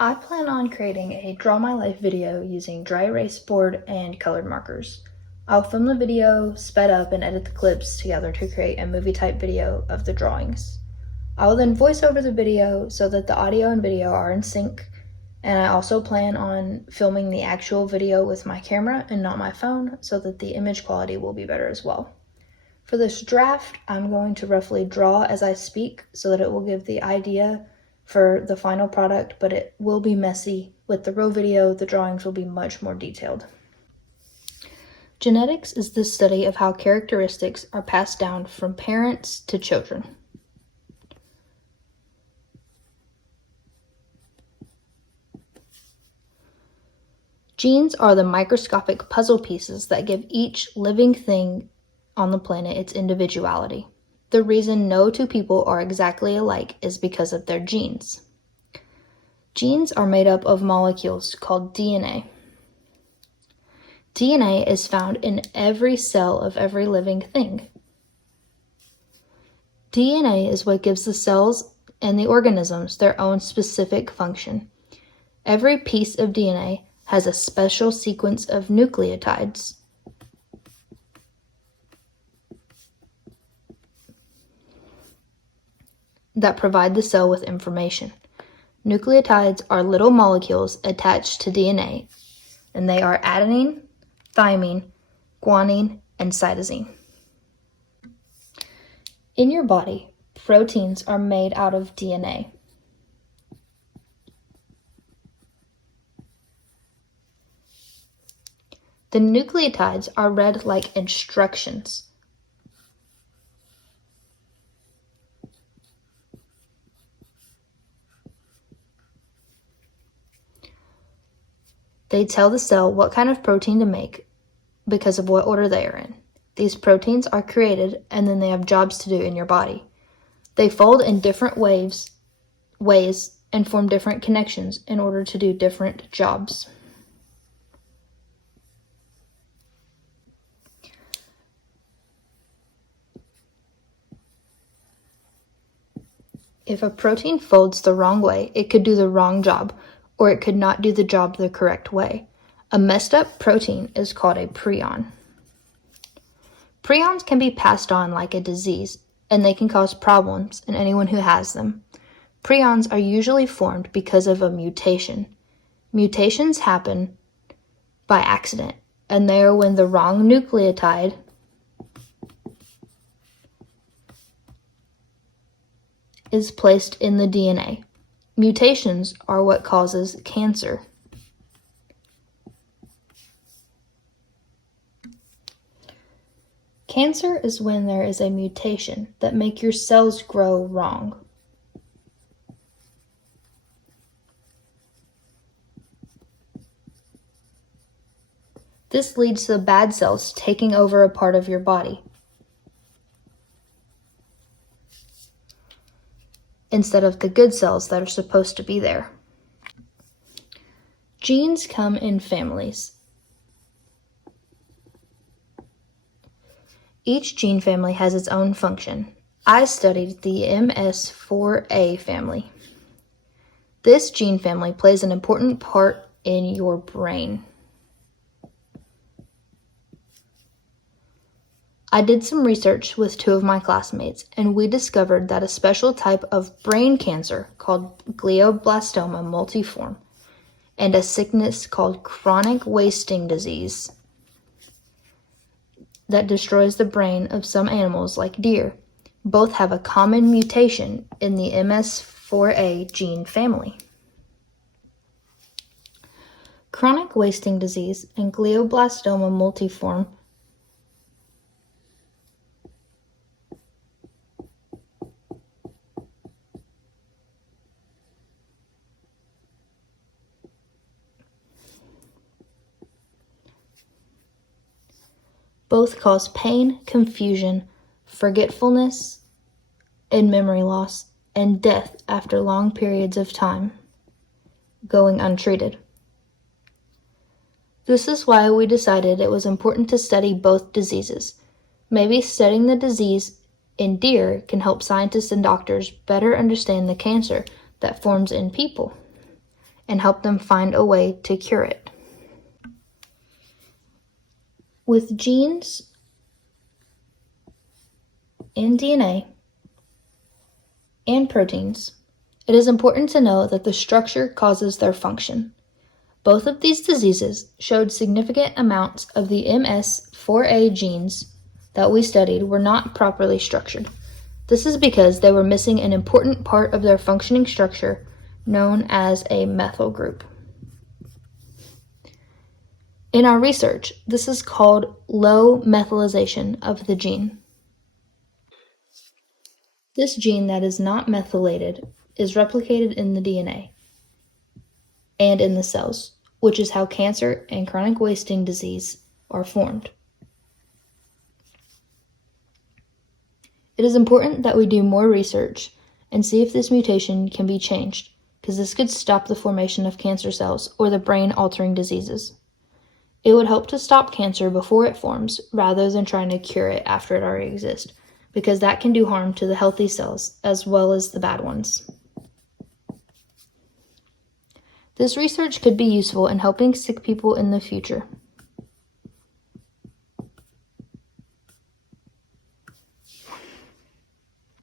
I plan on creating a Draw My Life video using dry erase board and colored markers. I'll film the video, sped up, and edit the clips together to create a movie-type video of the drawings. I will then voice over the video so that the audio and video are in sync, and I also plan on filming the actual video with my camera and not my phone so that the image quality will be better as well. For this draft, I'm going to roughly draw as I speak so that it will give the idea for the final product, but it will be messy. With the real video, the drawings will be much more detailed. Genetics is the study of how characteristics are passed down from parents to children. Genes are the microscopic puzzle pieces that give each living thing on the planet its individuality. The reason no two people are exactly alike is because of their genes. Genes are made up of molecules called DNA. DNA is found in every cell of every living thing. DNA is what gives the cells and the organisms their own specific function. Every piece of DNA has a special sequence of nucleotides. That provide the cell with information. Nucleotides are little molecules attached to DNA, and they are adenine, thymine, guanine, and cytosine. In your body, proteins are made out of DNA. The nucleotides are read like instructions. They tell the cell what kind of protein to make because of what order they are in. These proteins are created and then they have jobs to do in your body. They fold in different ways and form different connections in order to do different jobs. If a protein folds the wrong way, it could do the wrong job, or it could not do the job the correct way. A messed up protein is called a prion. Prions can be passed on like a disease, and they can cause problems in anyone who has them. Prions are usually formed because of a mutation. Mutations happen by accident, and they are when the wrong nucleotide is placed in the DNA. Mutations are what causes cancer. Cancer is when there is a mutation that makes your cells grow wrong. This leads to the bad cells taking over a part of your body instead of the good cells that are supposed to be there. Genes come in families. Each gene family has its own function. I studied the MS4A family. This gene family plays an important part in your brain. I did some research with two of my classmates, and we discovered that a special type of brain cancer called glioblastoma multiforme and a sickness called chronic wasting disease that destroys the brain of some animals like deer both have a common mutation in the MS4A gene family. Chronic wasting disease and glioblastoma multiforme both cause pain, confusion, forgetfulness, and memory loss, and death after long periods of time going untreated. This is why we decided it was important to study both diseases. Maybe studying the disease in deer can help scientists and doctors better understand the cancer that forms in people. and help them find a way to cure it. With genes and DNA and proteins, it is important to know that the structure causes their function. Both of these diseases showed significant amounts of the MS4A genes that we studied were not properly structured. This is because they were missing an important part of their functioning structure known as a methyl group. In our research, this is called low methylation of the gene. This gene that is not methylated is replicated in the DNA and in the cells, which is how cancer and chronic wasting disease are formed. It is important that we do more research and see if this mutation can be changed, because this could stop the formation of cancer cells or the brain-altering diseases. It would help to stop cancer before it forms rather than trying to cure it after it already exists, because that can do harm to the healthy cells as well as the bad ones. This research could be useful in helping sick people in the future.